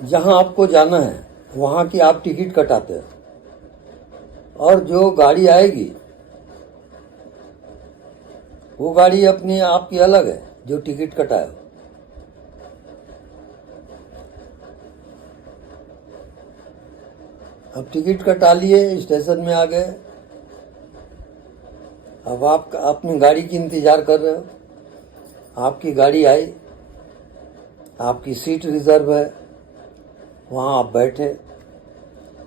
जहां आपको जाना है वहां की आप टिकट कटाते हो, और जो गाड़ी आएगी वो गाड़ी अपनी आपकी अलग है जो टिकट कटाए हो। अब टिकट कटा लिए, स्टेशन में आ गए, अब आप अपनी गाड़ी की इंतजार कर रहे हो। आपकी गाड़ी आई, आपकी सीट रिजर्व है, वहाँ आप बैठे,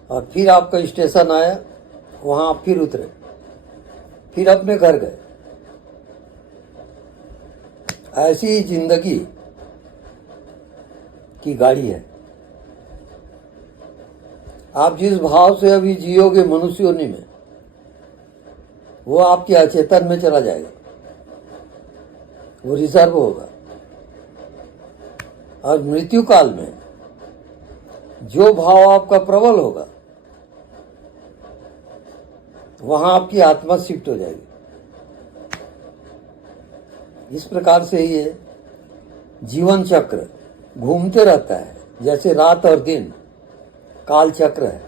और फिर आपका स्टेशन आया, वहाँ आप फिर उतरे, फिर अपने घर गए। ऐसी ही जिंदगी की गाड़ी है। आप जिस भाव से अभी जियोगे मनुष्य योनि में, वो आपके अचेतन में चला जाएगा, वो रिजर्व होगा। और मृत्यु काल में जो भाव आपका प्रबल होगा, वहां आपकी आत्मा शिफ्ट हो जाएगी। इस प्रकार से ये जीवन चक्र घूमते रहता है, जैसे रात और दिन काल चक्र है।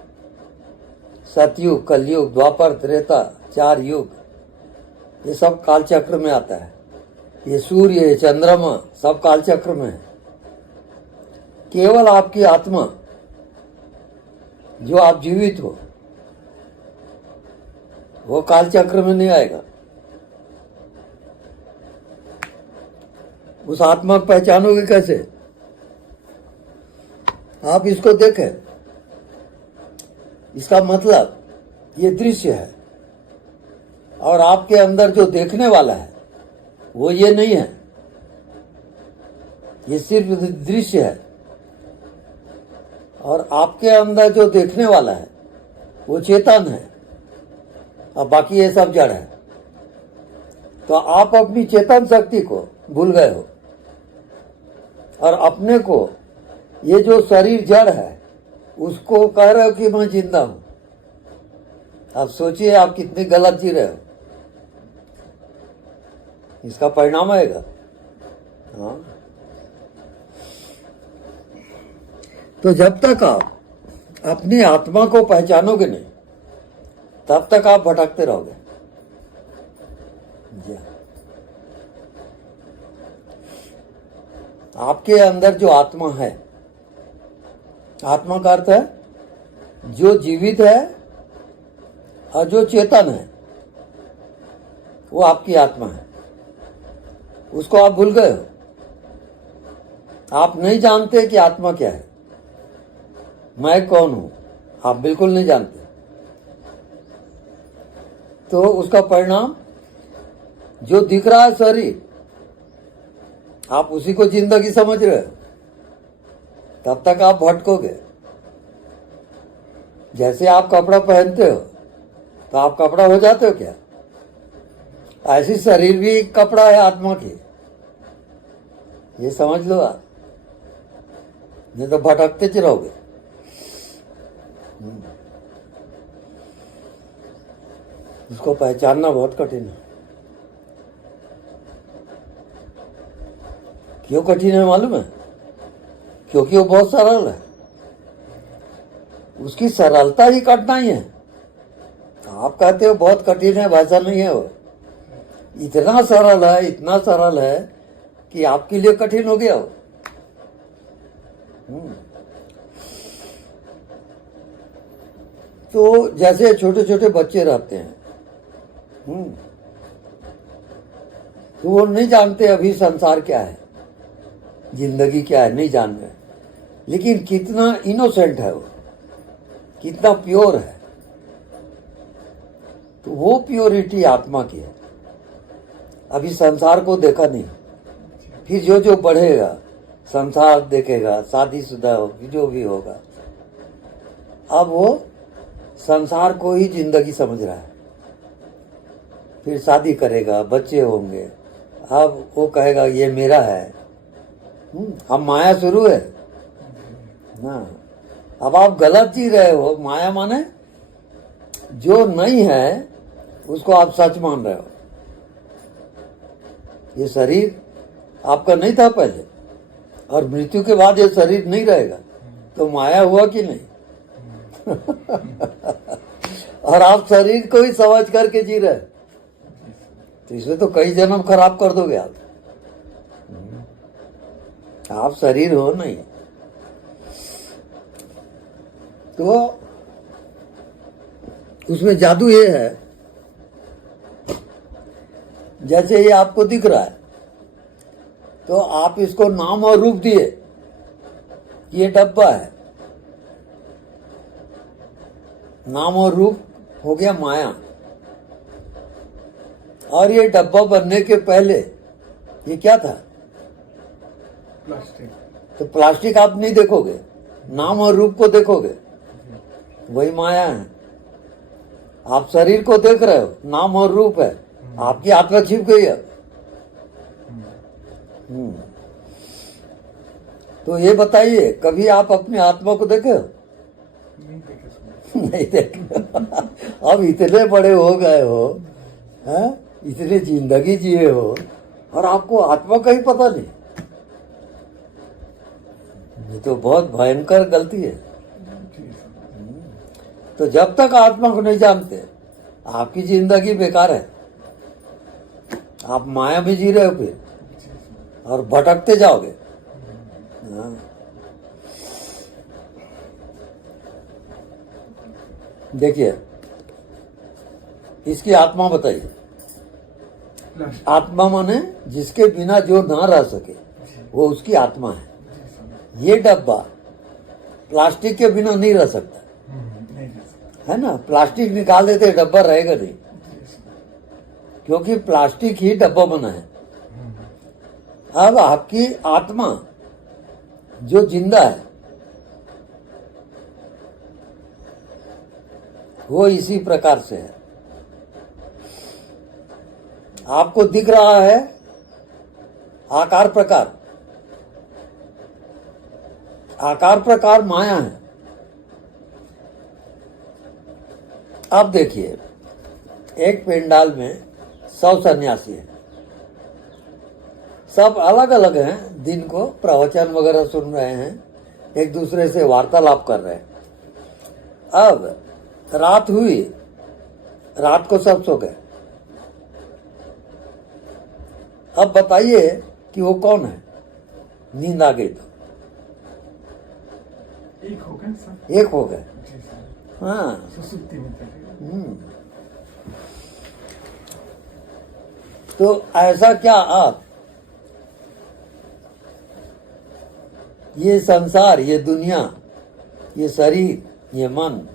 सतयुग, कलयुग, द्वापर, त्रेता, 4 युग, ये सब काल चक्र में आता है। ये सूर्य, ये चंद्रमा सब काल चक्र में है। केवल आपकी आत्मा, जो आप जीवित हो, वो काल चक्र में नहीं आएगा। उस आत्मा को पहचानोगे कैसे? आप इसको देखें, इसका मतलब ये दृश्य है, और आपके अंदर जो देखने वाला है वो ये नहीं है, ये सिर्फ दृश्य है। और आपके अंदर जो देखने वाला है वो चेतन है, और बाकी ये सब जड़ है। तो आप अपनी चेतन शक्ति को भूल गए हो, और अपने को, ये जो शरीर जड़ है, उसको कह रहे हो कि मैं जिंदा हूं। आप सोचिए आप कितनी गलत जी रहे हो, इसका परिणाम आएगा। हाँ, तो जब तक आप अपनी आत्मा को पहचानोगे नहीं, तब तक आप भटकते रहोगे। जी, आपके अंदर जो आत्मा है, आत्मा का अर्थ है जो जीवित है और जो चेतन है, वो आपकी आत्मा है। उसको आप भूल गए हो। आप नहीं जानते कि आत्मा क्या है, मैं कौन हूं, आप बिल्कुल नहीं जानते। तो उसका परिणाम जो दिख रहा है शरीर, आप उसी को जिंदगी समझ रहे हो, तब तक आप भटकोगे। जैसे आप कपड़ा पहनते हो तो आप कपड़ा हो जाते हो क्या? ऐसी शरीर भी कपड़ा है आत्मा की, ये समझ लो आप, नहीं तो भटकते च रहोगे। उसको पहचानना बहुत कठिन है। क्यों कठिन है मालूम है? क्योंकि वो बहुत सरल है। उसकी सरलता ही कठिनाई है। आप कहते हो बहुत कठिन है, वैसा नहीं है वो। इतना सरल है, इतना सरल है कि आपके लिए कठिन हो गया हो। तो जैसे छोटे छोटे बच्चे रहते हैं, तो वो नहीं जानते अभी संसार क्या है, जिंदगी क्या है, नहीं जान रहे। लेकिन कितना इनोसेंट है वो, कितना प्योर है। तो वो प्योरिटी आत्मा की है। अभी संसार को देखा नहीं, फिर जो जो बढ़ेगा संसार देखेगा, शादीशुदा हो, जो भी होगा, अब वो संसार को ही जिंदगी समझ रहा है। फिर शादी करेगा, बच्चे होंगे, अब वो कहेगा ये मेरा है। अब माया शुरू है ना। अब आप गलत जी रहे हो। माया माने जो नहीं है उसको आप सच मान रहे हो। ये शरीर आपका नहीं था पहले, और मृत्यु के बाद ये शरीर नहीं रहेगा। तो माया हुआ कि नहीं? और आप शरीर को ही समझ करके जी रहे, तो इसमें तो कई जन्म खराब कर दोगे आप। आप शरीर हो नहीं। तो उसमें जादू ये है, जैसे ये आपको दिख रहा है, तो आप इसको नाम और रूप दिए कि ये डब्बा है। नाम और रूप हो गया माया। और ये डब्बा बनने के पहले ये क्या था? प्लास्टिक। तो प्लास्टिक आप नहीं देखोगे, नाम और रूप को देखोगे, वही माया है। आप शरीर को देख रहे हो, नाम और रूप है, आपकी आत्मा छिप गई है। तो ये बताइए, कभी आप अपनी आत्मा को देखे हो? नहीं देखे सुने। नहीं देखे। अब इतने बड़े हो गए हो, हैं? इतनी जिंदगी जिए हो, और आपको आत्मा का ही पता नहीं। ये तो बहुत भयंकर गलती है। तो जब तक आत्मा को नहीं जानते, आपकी जिंदगी बेकार है। आप माया में जी रहे हो फिर, और भटकते जाओगे। हाँ। देखिए, इसकी आत्मा बताइए। आत्मा माने जिसके बिना जो ना रह सके, वो उसकी आत्मा है। ये डब्बा प्लास्टिक के बिना नहीं रह सकता, है ना? प्लास्टिक निकाल देते, डब्बा रहेगा नहीं, क्योंकि प्लास्टिक ही डब्बा बना है। अब आपकी आत्मा जो जिंदा है, वो इसी प्रकार से है। आपको दिख रहा है आकार प्रकार, आकार प्रकार माया है। अब देखिए, एक पेंडाल में 100 सन्यासी है, सब अलग अलग हैं, दिन को प्रवचन वगैरह सुन रहे हैं, एक दूसरे से वार्तालाप कर रहे हैं। अब रात हुई, रात को सब सो गए। अब बताइए कि वो कौन है? नींद आ गई तो एक हो गए सब। एक हो गए। जी सर। हाँ। सुसुप्ति में थे। तो ऐसा क्या आप ये संसार, ये दुनिया, ये शरीर, ये मन,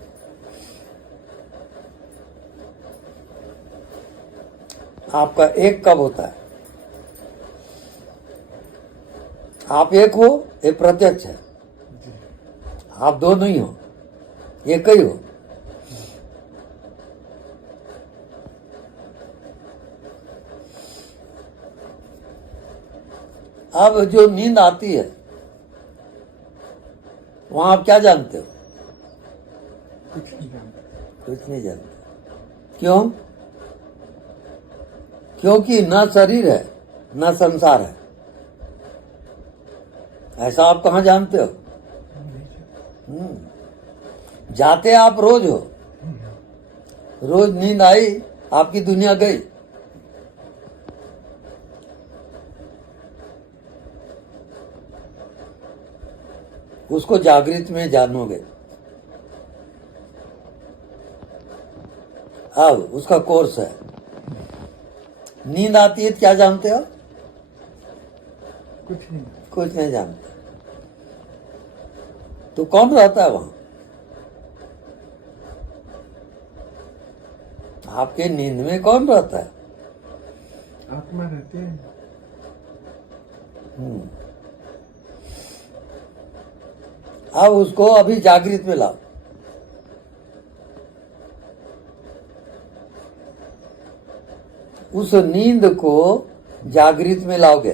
आपका एक कब होता है? आप एक हो, ये प्रत्यक्ष है। आप दो नहीं हो, एक ही हो। अब जो नींद आती है, वहां आप क्या जानते हो? कुछ नहीं जानते। कुछ नहीं जानते। क्यों? क्योंकि न शरीर है, न संसार है। ऐसा आप कहाँ जानते हो? जाते आप रोज हो, रोज नींद आई, आपकी दुनिया गई। उसको जागृत में जानोगे। अब उसका कोर्स है। नींद आती है तो क्या जानते हो? कुछ नहीं। कुछ नहीं जानते। तो कौन रहता है वहां? आपके नींद में कौन रहता है? आत्मा रहती है। अब उसको अभी जागृत में लाओ। उस नींद को जागृत में लाओगे।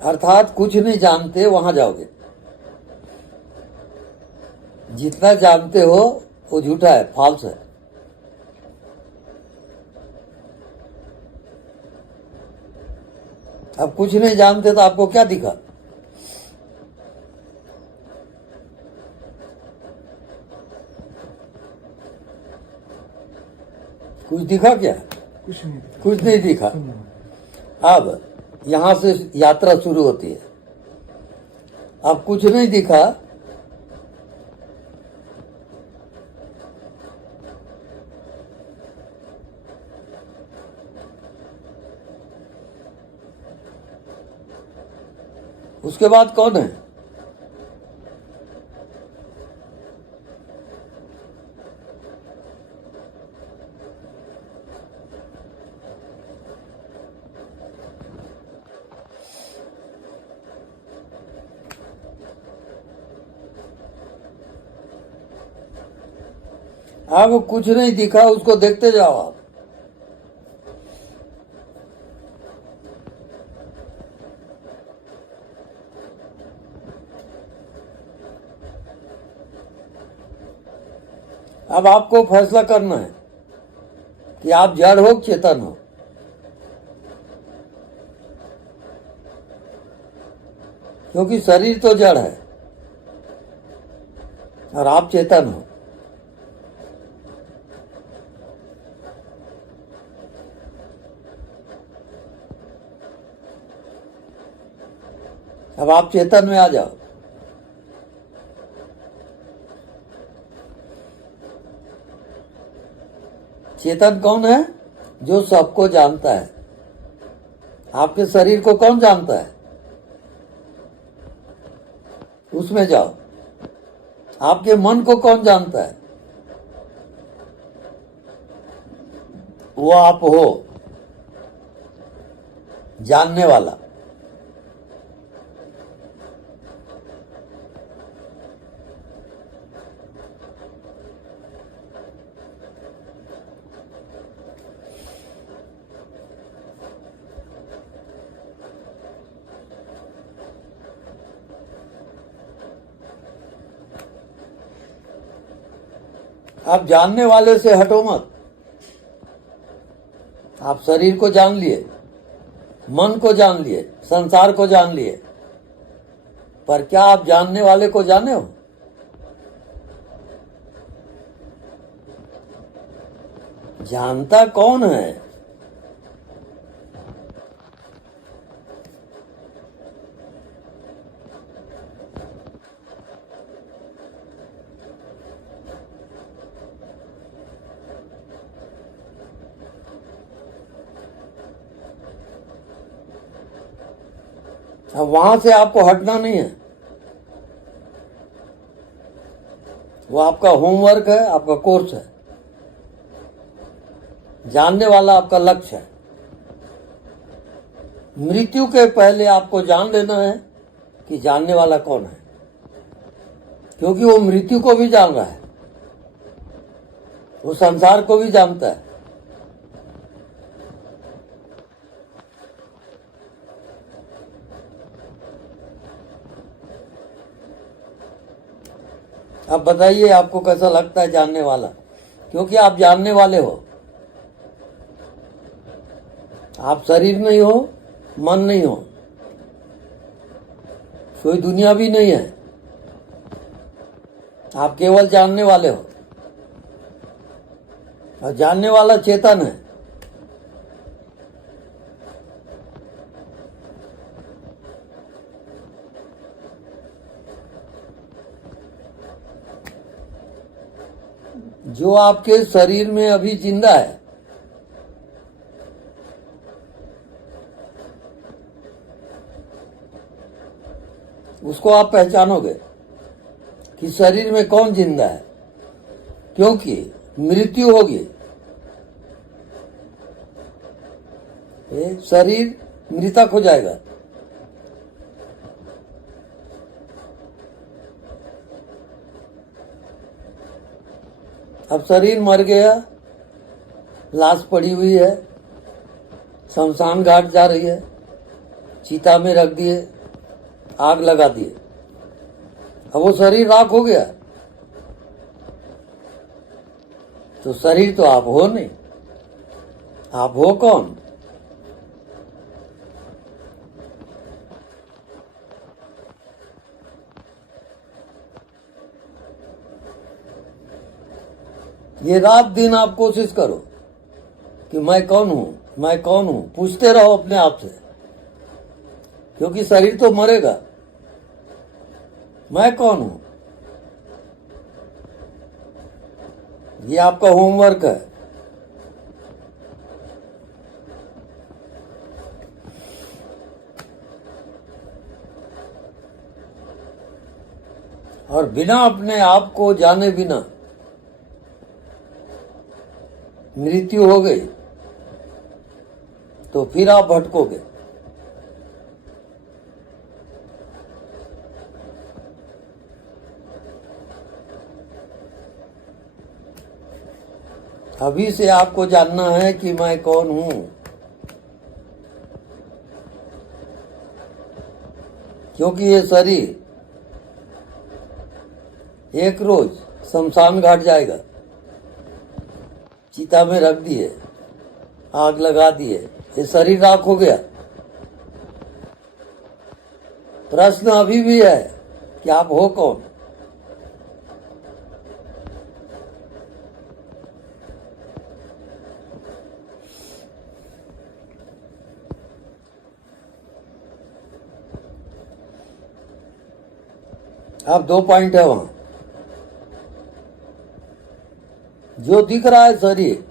अर्थात कुछ नहीं जानते वहां जाओगे। जितना जानते हो वो झूठा है, फॉल्स है। अब कुछ नहीं जानते तो आपको क्या दिखा? कुछ दिखा क्या? कुछ नहीं दिखा। कुछ नहीं दिखा। सुनो। अब यहां से यात्रा शुरू होती है। अब कुछ नहीं दिखा, उसके बाद कौन है? अब कुछ नहीं दिखा, उसको देखते जाओ आप। अब आपको फैसला करना है कि आप जड़ हो कि चेतन हो। क्योंकि शरीर तो जड़ है और आप चेतन हो। अब आप चेतन में आ जाओ। चेतन कौन है? जो सबको जानता है। आपके शरीर को कौन जानता है? उसमें जाओ। आपके मन को कौन जानता है? वो आप हो, जानने वाला। आप जानने वाले से हटो मत। आप शरीर को जान लिए, मन को जान लिए, संसार को जान लिए, पर क्या आप जानने वाले को जाने हो? जानता कौन है? अब वहां से आपको हटना नहीं है। वो आपका होमवर्क है, आपका कोर्स है। जानने वाला आपका लक्ष्य है। मृत्यु के पहले आपको जान लेना है कि जानने वाला कौन है, क्योंकि वो मृत्यु को भी जान रहा है, वो संसार को भी जानता है। अब बताइए आपको कैसा लगता है जानने वाला? क्योंकि आप जानने वाले हो। आप शरीर नहीं हो, मन नहीं हो, कोई दुनिया भी नहीं है। आप केवल जानने वाले हो, और जानने वाला चेतन है। जो आपके शरीर में अभी जिंदा है, उसको आप पहचानोगे कि शरीर में कौन जिंदा है। क्योंकि मृत्यु होगी, ये शरीर मृतक हो जाएगा। अब शरीर मर गया, लाश पड़ी हुई है, शमशान घाट जा रही है, चिता में रख दिए, आग लगा दिए। अब वो शरीर राख हो गया, तो शरीर तो आप हो नहीं। आप हो कौन? ये रात दिन आप कोशिश करो कि मैं कौन हूं, मैं कौन हूं, पूछते रहो अपने आप से, क्योंकि शरीर तो मरेगा। मैं कौन हूं, ये आपका होमवर्क है। और बिना अपने आप को जाने बिना मृत्यु हो गई तो फिर आप भटकोगे। अभी से आपको जानना है कि मैं कौन हूं, क्योंकि ये शरीर एक रोज शमशान घाट जाएगा। चिता में रख दिए, आग लगा दिए, ये शरीर राख हो गया। प्रश्न अभी भी है कि आप हो कौन। अब 2 पॉइंट है वहां। जो दिख रहा है शरीर,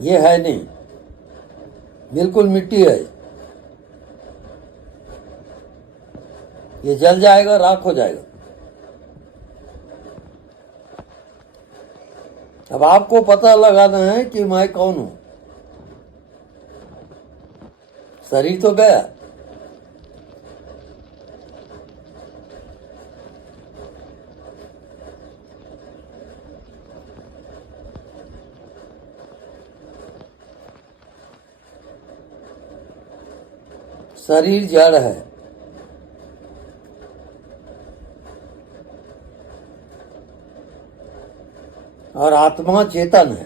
ये है नहीं, बिल्कुल मिट्टी है। ये जल जाएगा, राख हो जाएगा। अब आपको पता लगाना है कि मैं कौन हूं। शरीर तो गया, शरीर जड़ है। और आत्मा चेतन है।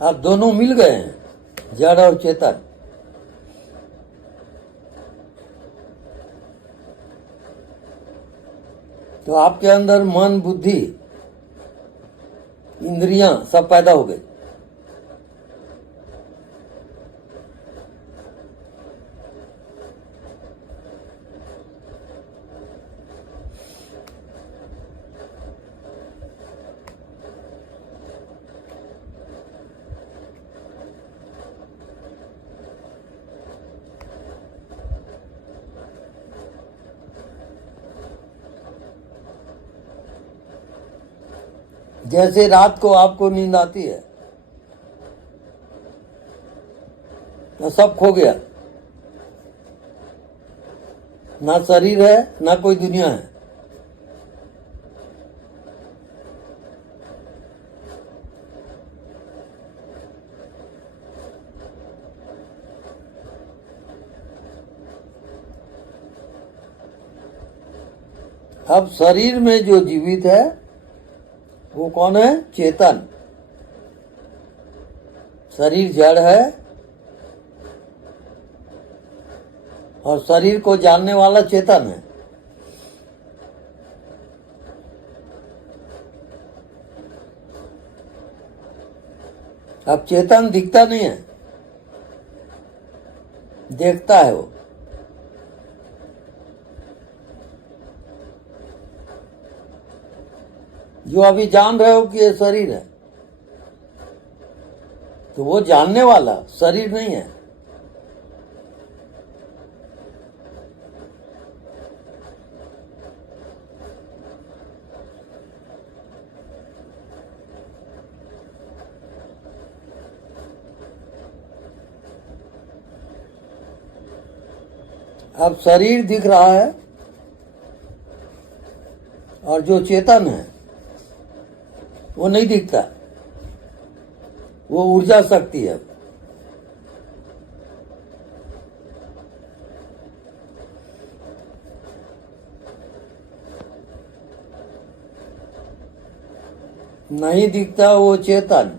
अब दोनों मिल गए हैं, जड़ और चेतन। तो आपके अंदर मन, बुद्धि, इंद्रियां सब पैदा हो गई। जैसे रात को आपको नींद आती है तो सब खो गया, ना शरीर है ना कोई दुनिया है। अब शरीर में जो जीवित है वो कौन है? चेतन। शरीर जड़ है और शरीर को जानने वाला चेतन है। अब चेतन दिखता नहीं है, देखता है वो। जो अभी जान रहे हो कि ये शरीर है, तो वो जानने वाला शरीर नहीं है। अब शरीर दिख रहा है और जो चेतन है वो नहीं दिखता, वो ऊर्जा शक्ति है। नहीं दिखता वो चेतन,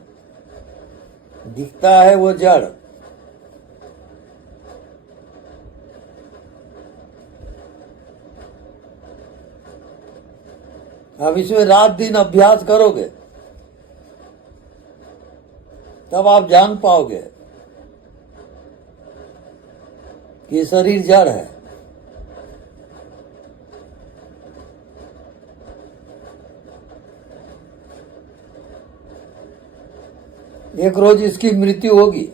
दिखता है वो जड़। अब इसमें रात दिन अभ्यास करोगे तब आप जान पाओगे कि शरीर जड़ है। एक रोज इसकी मृत्यु होगी।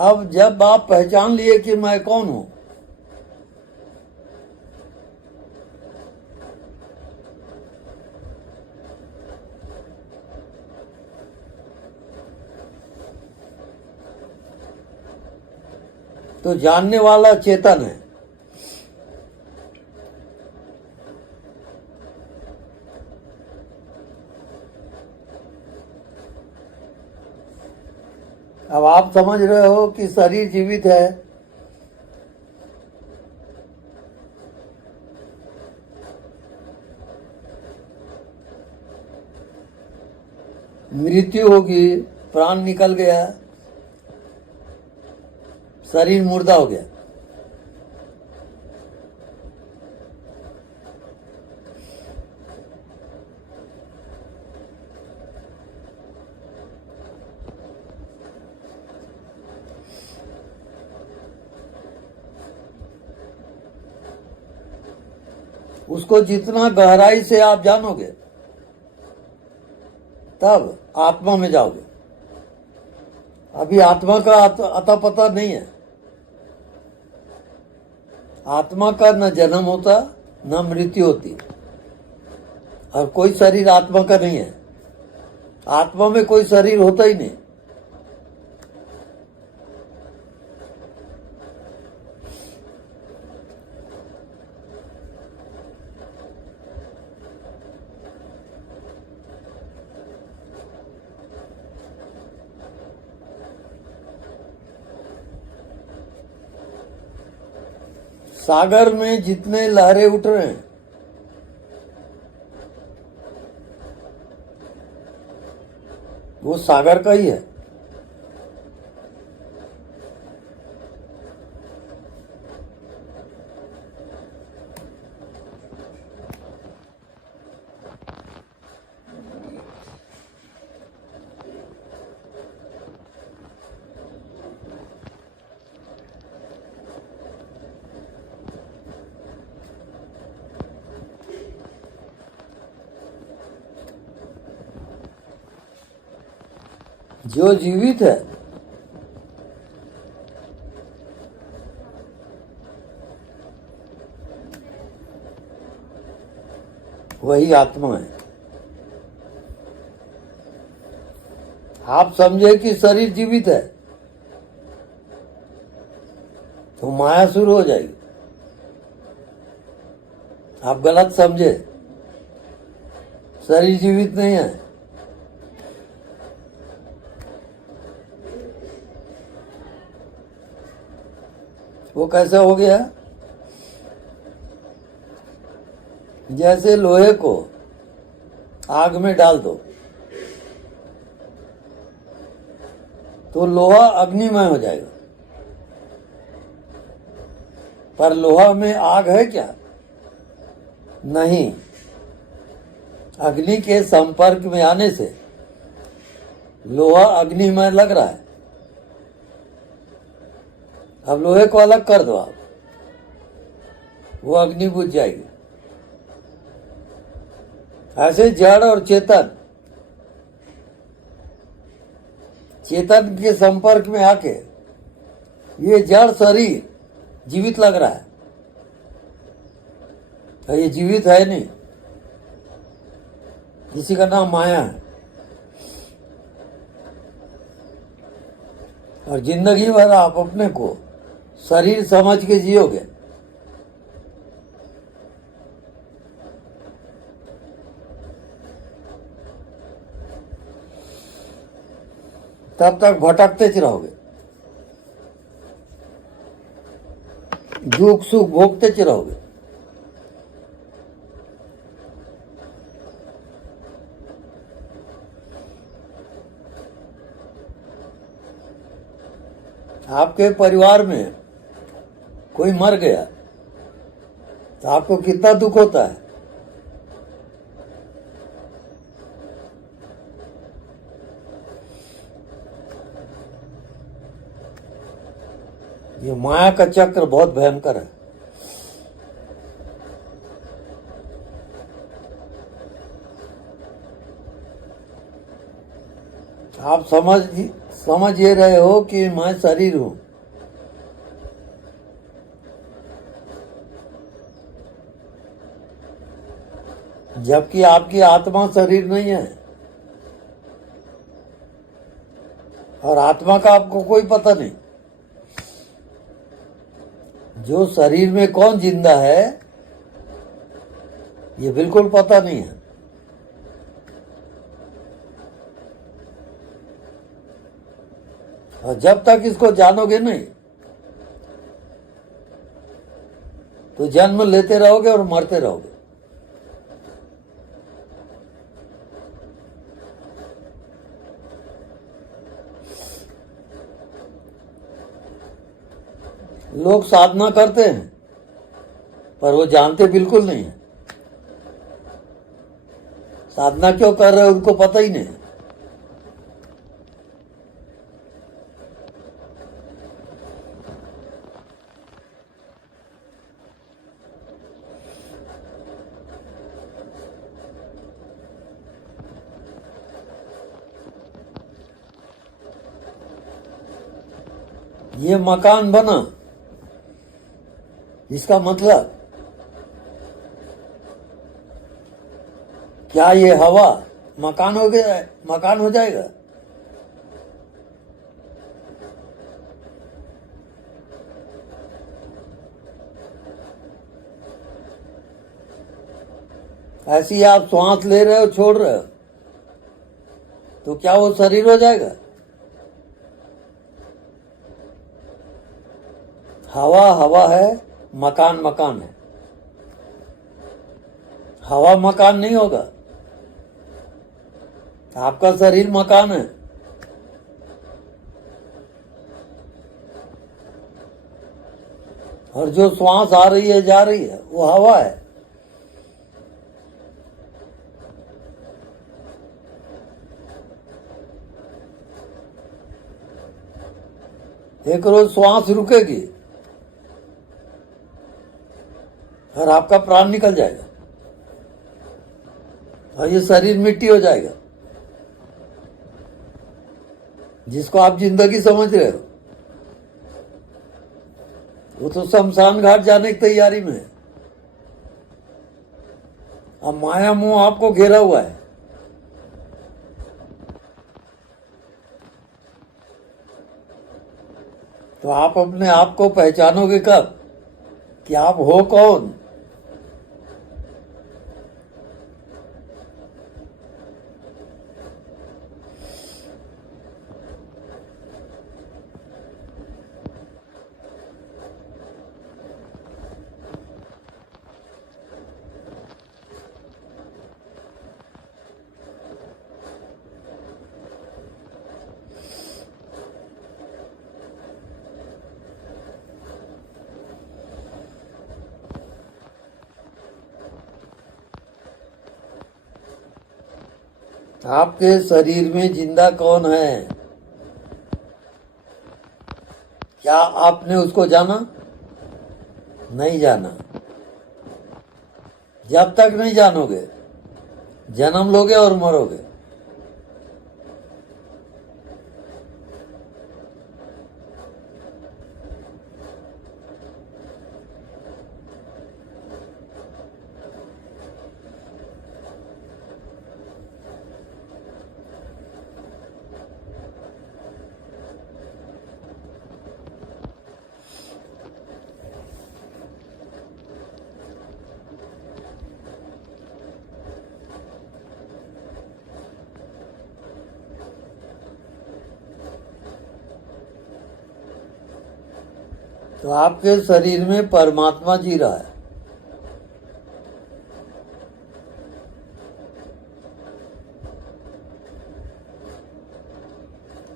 अब जब आप पहचान लिए कि मैं कौन हूं, तो जानने वाला चेतन है। अब आप समझ रहे हो कि शरीर जीवित है, मृत्यु होगी, प्राण निकल गया, शरीर मुर्दा हो गया। उसको जितना गहराई से आप जानोगे तब आत्मा में जाओगे। अभी आत्मा का अता पता नहीं है। आत्मा का न जन्म होता न मृत्यु होती, और कोई शरीर आत्मा का नहीं है। आत्मा में कोई शरीर होता ही नहीं। सागर में जितने लहरें उठ रहे हैं, वो सागर का ही है। जो जीवित है वही आत्मा है। आप समझे कि शरीर जीवित है तो माया शुरू हो जाएगी। आप गलत समझे, शरीर जीवित नहीं है। वो कैसे हो गया? जैसे लोहे को आग में डाल दो तो लोहा अग्निमय हो जाएगा, पर लोहा में आग है क्या? नहीं। अग्नि के संपर्क में आने से लोहा अग्निमय लग रहा है। अब लोहे को अलग कर दो आप, वो अग्नि बुझ जाएगी। ऐसे जड़ और चेतन, चेतन के संपर्क में आके ये जड़ शरीर जीवित लग रहा है, तो ये जीवित है नहीं। इसी का नाम माया है। और जिंदगी भर आप अपने को शरीर समझ के जियोगे। तब तक भटकते रहोगे, दुख सुख भोगते रहोगे। आपके परिवार में कोई मर गया तो आपको कितना दुख होता है। ये माया का चक्र बहुत भयंकर है। आप समझ ये रहे हो कि मैं शरीर हूं, जबकि आपकी आत्मा शरीर नहीं है, और आत्मा का आपको कोई पता नहीं। जो शरीर में कौन जिंदा है ये बिल्कुल पता नहीं है। और जब तक इसको जानोगे नहीं तो जन्म लेते रहोगे और मरते रहोगे। लोग साधना करते हैं पर वो जानते बिल्कुल नहीं है। साधना क्यों कर रहे हैं उनको पता ही नहीं। ये मकान बना, इसका मतलब क्या ये हवा मकान हो गया, मकान हो जाएगा? ऐसे ही आप श्वास ले रहे हो छोड़ रहे हो तो क्या वो शरीर हो जाएगा? हवा हवा है, मकान मकान है। हवा मकान नहीं होगा, आपका शरीर मकान है। और जो श्वास आ रही है जा रही है वो हवा है। एक रोज श्वास रुकेगी और आपका प्राण निकल जाएगा और ये शरीर मिट्टी हो जाएगा, जिसको आप जिंदगी समझ रहे हो। वो तो शमशान घाट जाने की तैयारी में है। अब माया मोह आपको घेरा हुआ है। तो आप अपने आप को पहचानोगे कब कि आप हो कौन? आपके शरीर में जिंदा कौन है? क्या आपने उसको जाना? नहीं जाना। जब तक नहीं जानोगे जन्म लोगे और मरोगे। तो आपके शरीर में परमात्मा जी रहा है।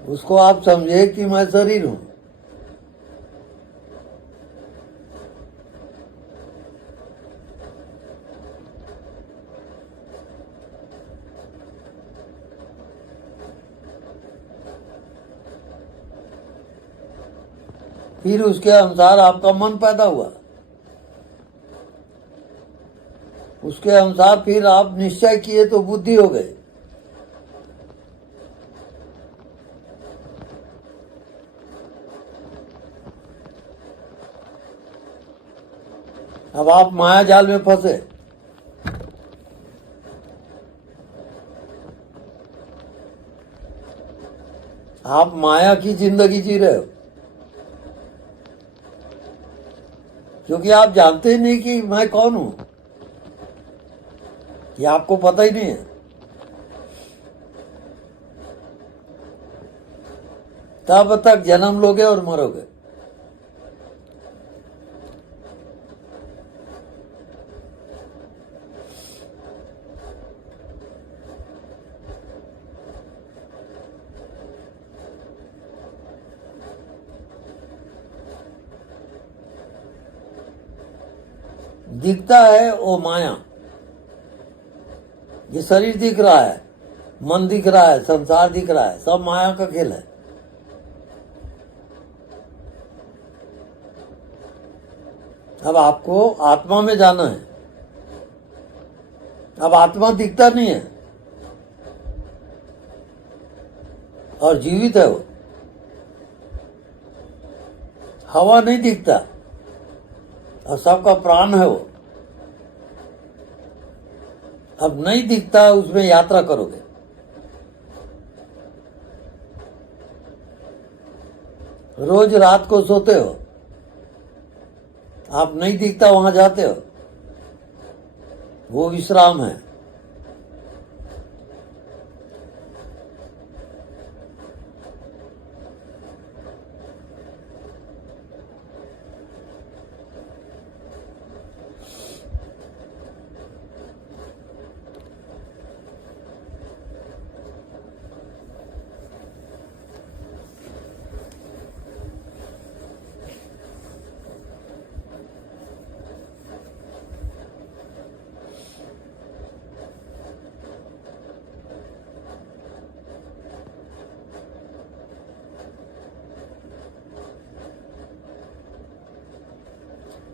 उसको आप समझे कि मैं शरीर हूं। फिर उसके अनुसार आपका मन पैदा हुआ, उसके अनुसार फिर आप निश्चय किए तो बुद्धि हो गए। अब आप माया जाल में फंसे। आप माया की जिंदगी जी रहे हो, क्योंकि आप जानते ही नहीं कि मैं कौन हूं। ये आपको पता ही नहीं है। तब तक जन्म लोगे और मरोगे। दिखता है वो माया। ये शरीर दिख रहा है, मन दिख रहा है, संसार दिख रहा है, सब माया का खेल है। अब आपको आत्मा में जाना है। अब आत्मा दिखता नहीं है और जीवित है वो। हवा नहीं दिखता और सबका प्राण है वो। अब नहीं दिखता, उसमें यात्रा करोगे। रोज रात को सोते हो, आप नहीं दिखता वहां जाते हो, वो विश्राम है।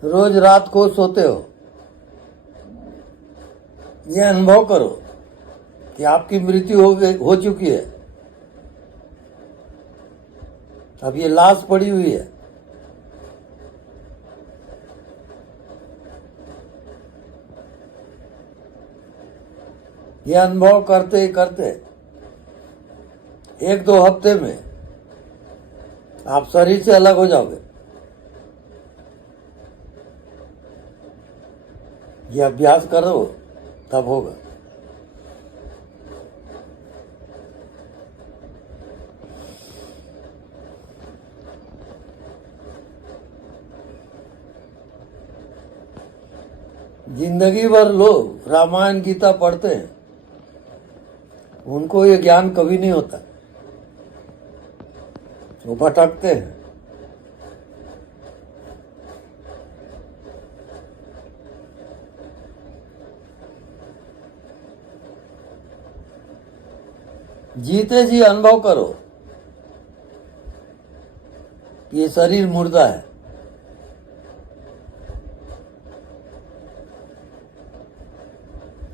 रोज रात को सोते हो, ये अनुभव करो कि आपकी मृत्यु हो चुकी है। अब ये लाश पड़ी हुई है। ये अनुभव करते करते 1-2 हफ्ते में आप शरीर से अलग हो जाओगे। ये अभ्यास करो, तब होगा। जिंदगी भर लोग रामायण गीता पढ़ते हैं, उनको ये ज्ञान कभी नहीं होता। वो भटकते हैं। जीते जी अनुभव करो कि ये शरीर मुर्दा है।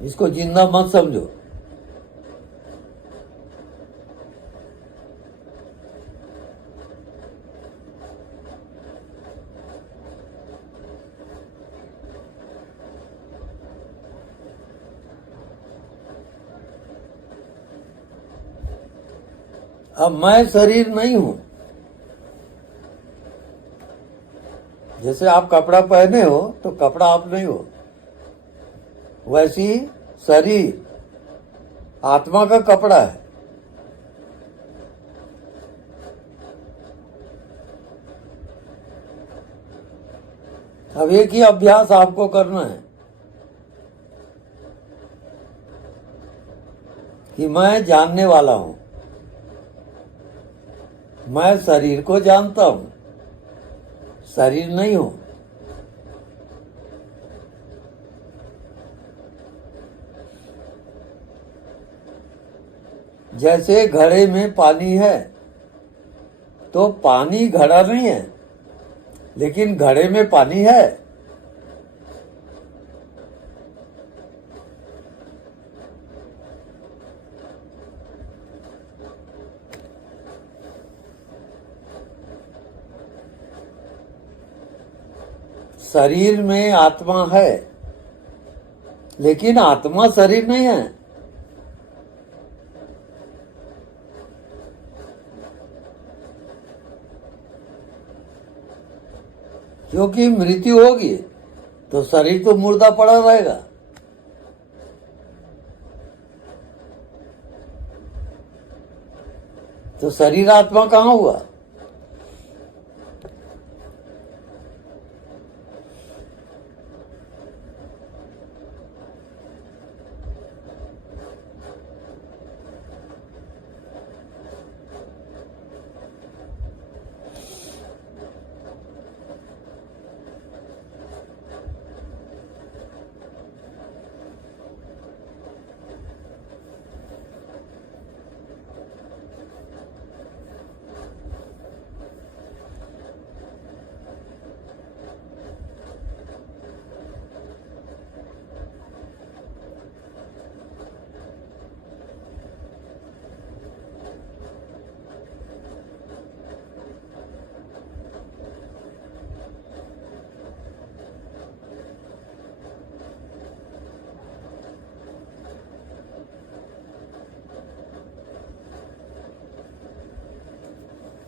इसको जिंदा मत समझो। अब मैं शरीर नहीं हूं। जैसे आप कपड़ा पहने हो तो कपड़ा आप नहीं हो, वैसी शरीर आत्मा का कपड़ा है। अब एक ही अभ्यास आपको करना है कि मैं जानने वाला हूं, मैं शरीर को जानता हूं, शरीर नहीं हूं। जैसे घड़े में पानी है तो पानी घड़ा नहीं है, लेकिन घड़े में पानी है। शरीर में आत्मा है, लेकिन आत्मा शरीर नहीं है। क्योंकि मृत्यु होगी तो शरीर तो मुर्दा पड़ा रहेगा। तो शरीर आत्मा कहाँ हुआ?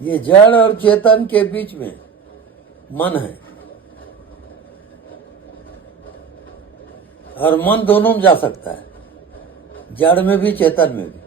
ये जड़ और चेतन के बीच में मन है, और मन दोनों में जा सकता है, जड़ में भी चेतन में भी।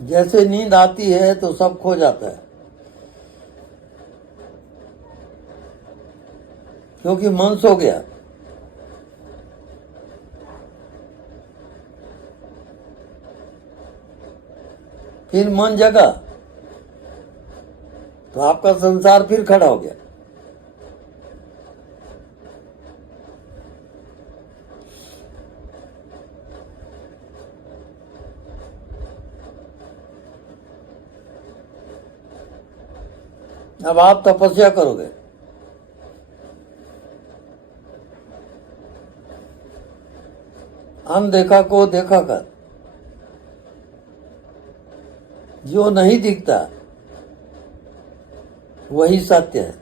जैसे नींद आती है तो सब खो जाता है, क्योंकि मन सो गया। फिर मन जगा तो आपका संसार फिर खड़ा हो गया। अब आप तपस्या करोगे, अनदेखा को देखा कर। जो नहीं दिखता वही सत्य है,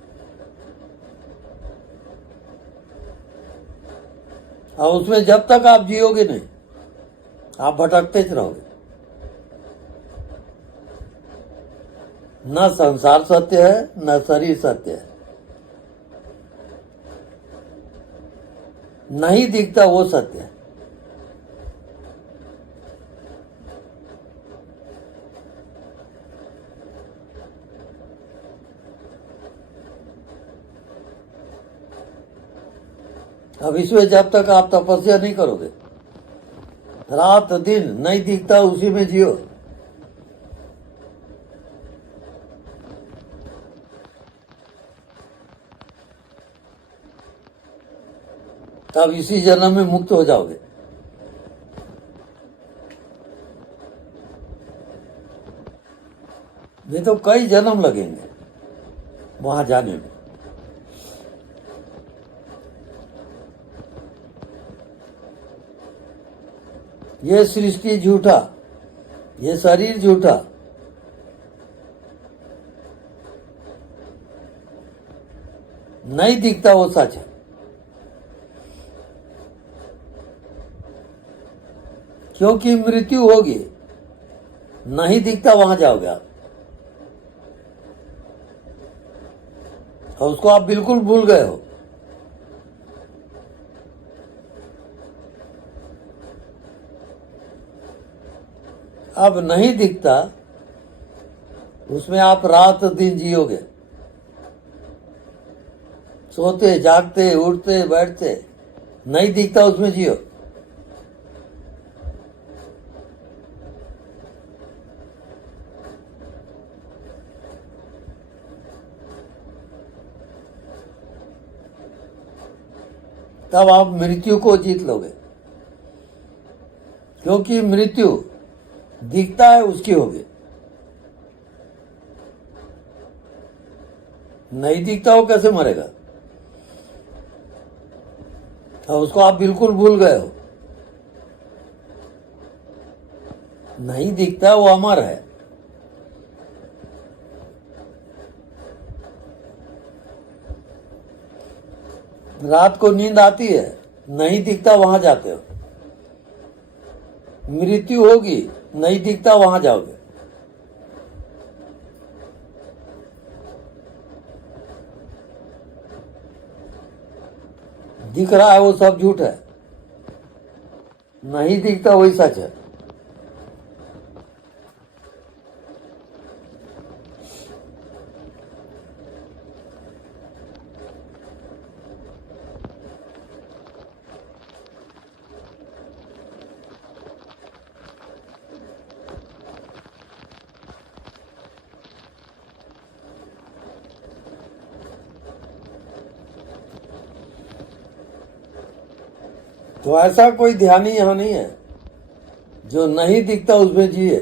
और उसमें जब तक आप जियोगे नहीं, आप भटकते ही रहोगे। न संसार सत्य है, न शरीर सत्य है। नहीं दिखता वो सत्य है। अब इसमें जब तक आप तपस्या नहीं करोगे, रात दिन नहीं दिखता उसी में जियो। तब इसी जन्म में मुक्त हो जाओगे। ये तो कई जन्म लगेंगे वहां जाने में। ये सृष्टि झूठा, ये शरीर झूठा, नहीं दिखता वो सच है। क्योंकि मृत्यु होगी, नहीं दिखता वहां जाओगे आप, और उसको आप बिल्कुल भूल गए हो। अब नहीं दिखता, उसमें आप रात दिन जियोगे, सोते जागते उठते बैठते, नहीं दिखता उसमें जियो। तब आप मृत्यु को जीत लोगे। क्योंकि मृत्यु दिखता है उसकी होगी, नहीं दिखता वो कैसे मरेगा, और उसको आप बिल्कुल भूल गए हो। नहीं दिखता वो अमर है। रात को नींद आती है, नहीं दिखता वहां जाते हो। मृत्यु होगी, नहीं दिखता वहां जाओगे। दिख रहा है वो सब झूठ है, नहीं दिखता वही सच है। तो ऐसा कोई ध्यानी यहां नहीं है जो नहीं दिखता उसमें जिए।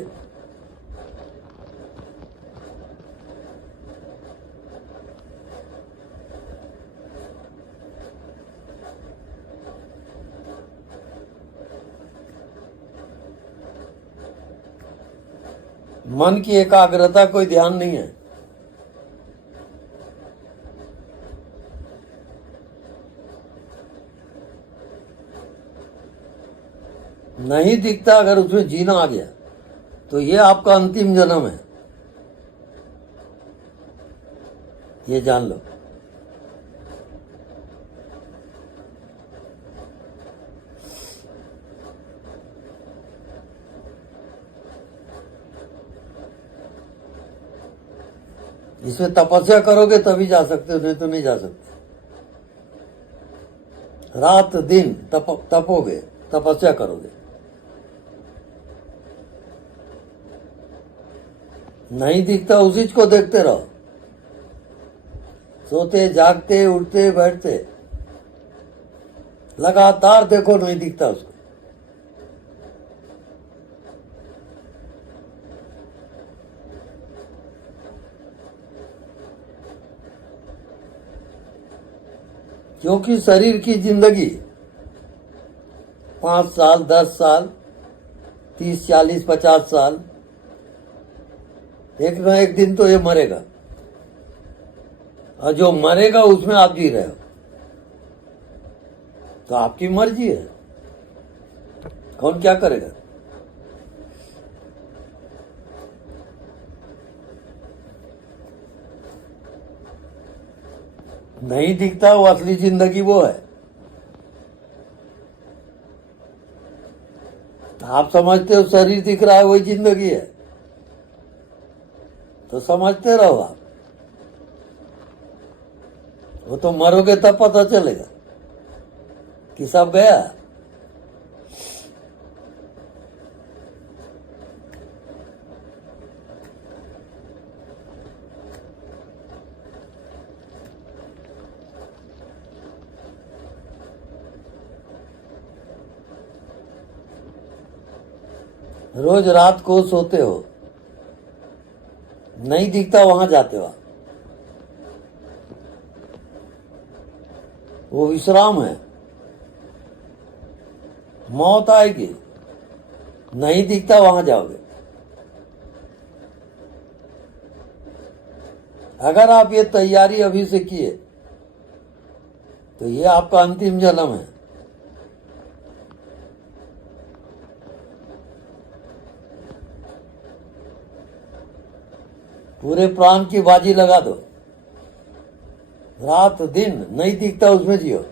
मन की एकाग्रता कोई ध्यान नहीं है। नहीं दिखता, अगर उसमें जीना आ गया तो ये आपका अंतिम जन्म है, ये जान लो। इसमें तपस्या करोगे तभी जा सकते हो, नहीं तो नहीं जा सकते। रात दिन तपोगे, तपस्या करोगे। नहीं दिखता उसी को देखते रहो, सोते जागते उठते बैठते लगातार देखो, नहीं दिखता उसको। क्योंकि शरीर की जिंदगी 5 साल 10 साल 30 40 50 साल, एक न एक दिन तो ये मरेगा, और जो मरेगा उसमें आप जी रहे हो, तो आपकी मर्जी है, कौन क्या करेगा। नहीं दिखता वो असली जिंदगी वो है। आप समझते हो शरीर दिख रहा है वही जिंदगी है, तो समझते रहो आप। वो तो मरोगे तब पता चलेगा कि सब गया। रोज रात को सोते हो, नहीं दिखता वहां जाते हो, वो विश्राम है। मौत आएगी, नहीं दिखता वहां जाओगे। अगर आप ये तैयारी अभी से किए तो ये आपका अंतिम जन्म है। पूरे प्राण की बाजी लगा दो, रात दिन नहीं दिखता उसमें जियो।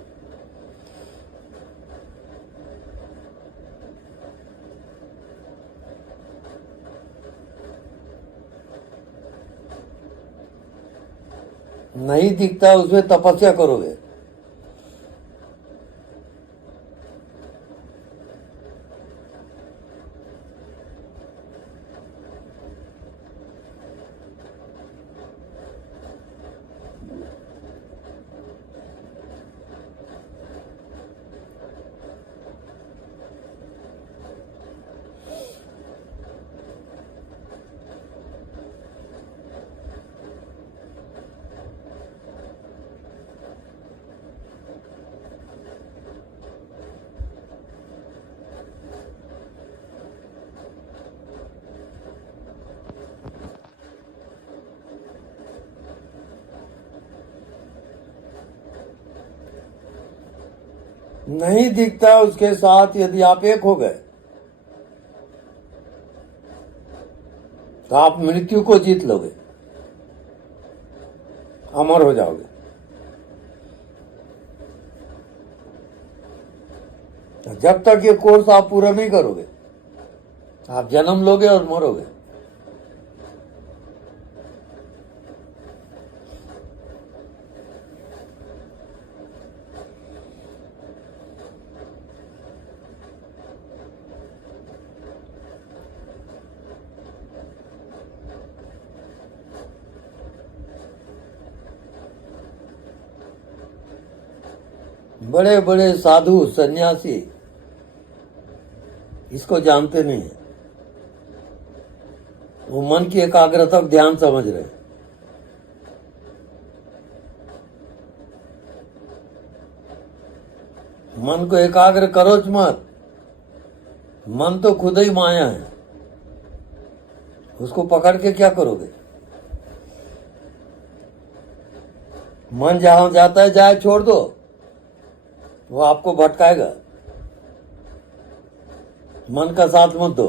नहीं दिखता उसमें तपस्या करोगे। नहीं दिखता उसके साथ यदि आप एक हो गए तो आप मृत्यु को जीत लोगे, अमर हो जाओगे। जब तक ये कोर्स आप पूरा नहीं करोगे आप जन्म लोगे और मरोगे। बड़े बड़े साधु सन्यासी इसको जानते नहीं है, वो मन की एकाग्रता को ध्यान समझ रहे हैं। मन को एकाग्र करो मत, मन तो खुद ही माया है, उसको पकड़ के क्या करोगे। मन जहां जाता है जाए, छोड़ दो, वो आपको भटकाएगा। मन का साथ मत दो।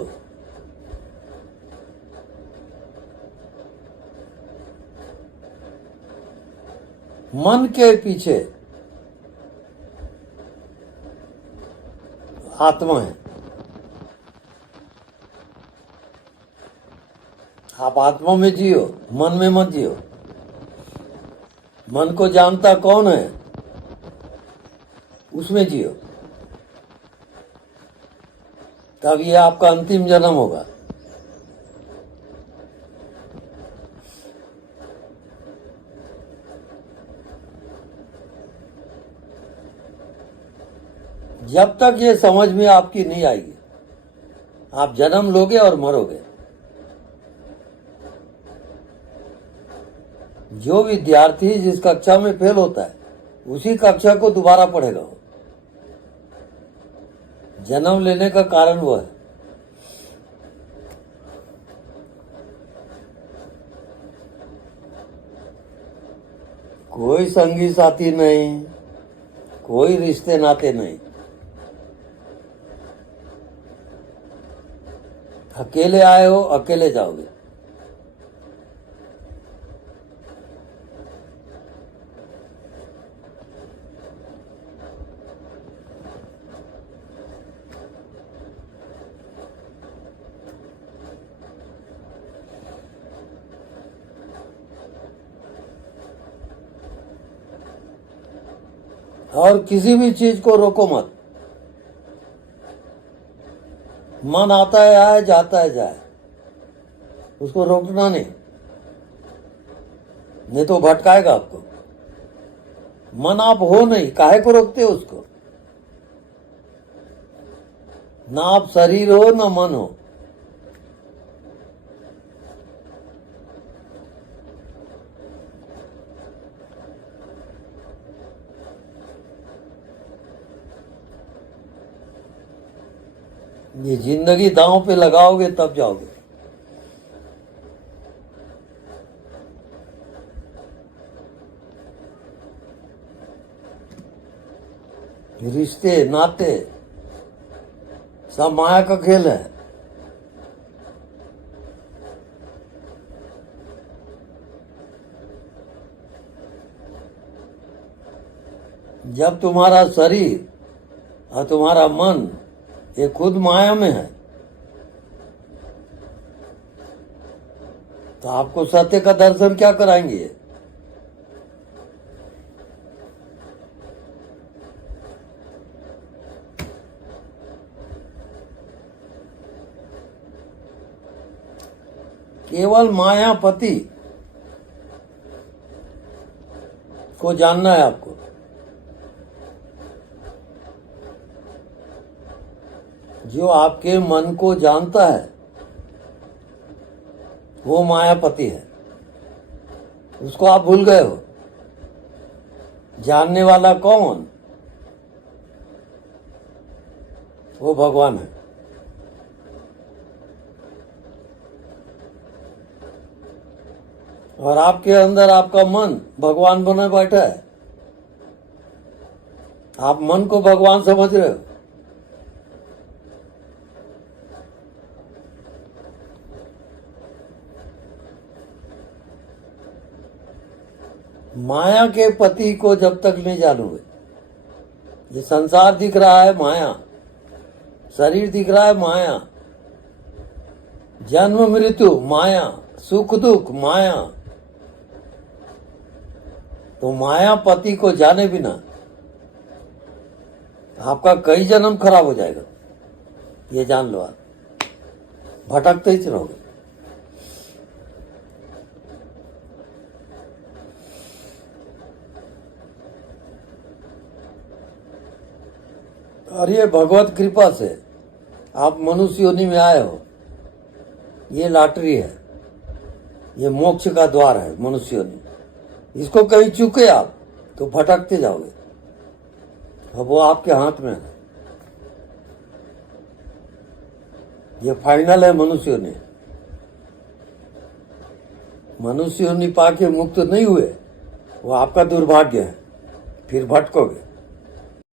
मन के पीछे आत्मा है। आप आत्मा में जियो, मन में मत जियो। मन को जानता कौन है उसमें जियो, तब ये आपका अंतिम जन्म होगा। जब तक ये समझ में आपकी नहीं आएगी आप जन्म लोगे और मरोगे। जो विद्यार्थी जिस कक्षा में फेल होता है उसी कक्षा को दोबारा पढ़ेगा वो। जन्म लेने का कारण वो है। कोई संगी साथी नहीं, कोई रिश्ते नाते नहीं, अकेले आए हो अकेले जाओगे। और किसी भी चीज को रोको मत। मन आता है आए, जाता है जाए, उसको रोकना नहीं, नहीं तो भटकाएगा आपको। मन आप हो नहीं, काहे को रोकते हो उसको। ना आप शरीर हो ना मन हो। ये जिंदगी दांव पे लगाओगे तब जाओगे। रिश्ते नाते सब माया का खेल है। जब तुम्हारा शरीर और तुम्हारा मन ये खुद माया में है तो आपको सत्य का दर्शन क्या कराएंगे? केवल मायापति को जानना है आपको। जो आपके मन को जानता है वो मायापति है। उसको आप भूल गए हो। जानने वाला कौन? वो भगवान है। और आपके अंदर आपका मन भगवान बने बैठा है। आप मन को भगवान समझ रहे हो। माया के पति को जब तक नहीं जानोगे, ये संसार दिख रहा है माया, शरीर दिख रहा है माया, जन्म मृत्यु माया, सुख दुख माया, तो माया पति को जाने बिना आपका कई जन्म खराब हो जाएगा। ये जान लो, आप भटकते ही रहोगे। और ये भगवत कृपा से आप मनुष्य योनि में आए हो। ये लॉटरी है, ये मोक्ष का द्वार है मनुष्य योनि। इसको कहीं चूके आप तो भटकते जाओगे। अब वो आपके हाथ में है। ये फाइनल है मनुष्य योनि। मनुष्य योनि पाके मुक्त नहीं हुए, वो आपका दुर्भाग्य है। फिर भटकोगे।